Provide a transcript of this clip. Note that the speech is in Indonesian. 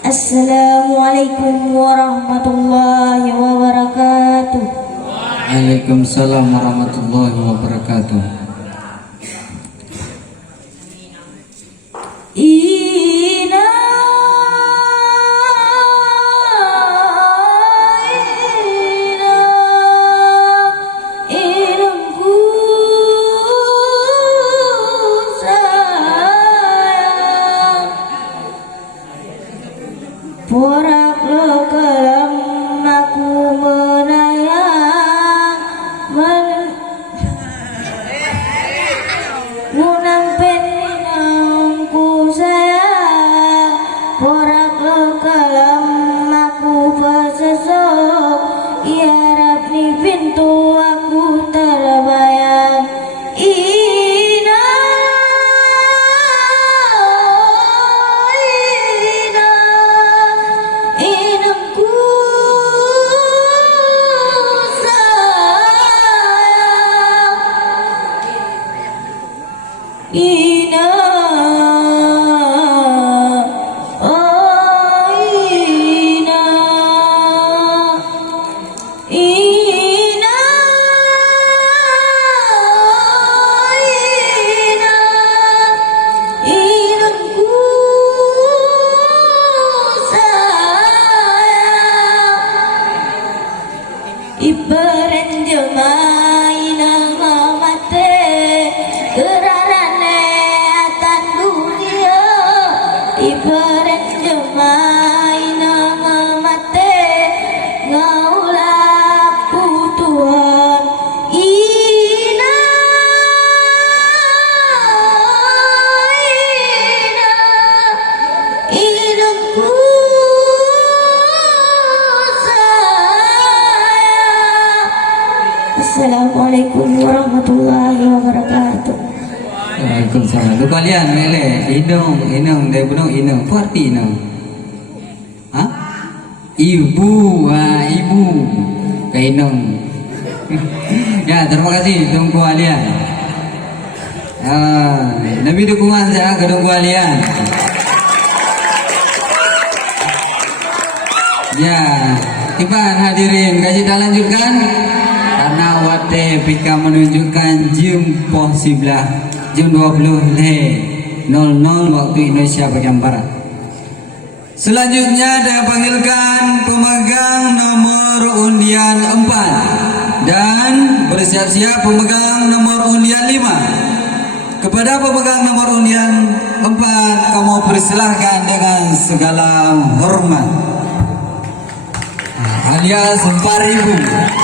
Assalamualaikum warahmatullahi wabarakatuh. Waalaikumsalam warahmatullahi wabarakatuh. Ina inangku sayang porak lo kelam aku menayang munang peninangku sayang porak lo kelam aku pesesok iarap ni pintu aku terbayang ina inangku sayang ina ina inangku sayang ibarat jemaah mate gerarane atan dunia ibarat jemaah mate ngaulaku Tuhan ina inangku sayang. Assalamualaikum warahmatullahi wabarakatuh. Waalaikumsalam. Tu kalian mele inung dari gunung inung. Apa arti inung? Hah? Ibu, ibu. Kainung. Ya, terima kasih tunggu kalian. Nabi dukungan saya ke tunggu kalian. Ya, Iban hadirin, kasih kita lanjutkan karena wate pika menunjukkan jam sebelah jam 20.00 waktu Indonesia bagian barat. Selanjutnya saya panggilkan pemegang nomor undian 4 dan bersiap-siap pemegang nomor undian 5. Kepada pemegang nomor undian 4 kamu persilahkan dengan segala hormat alias 4.000.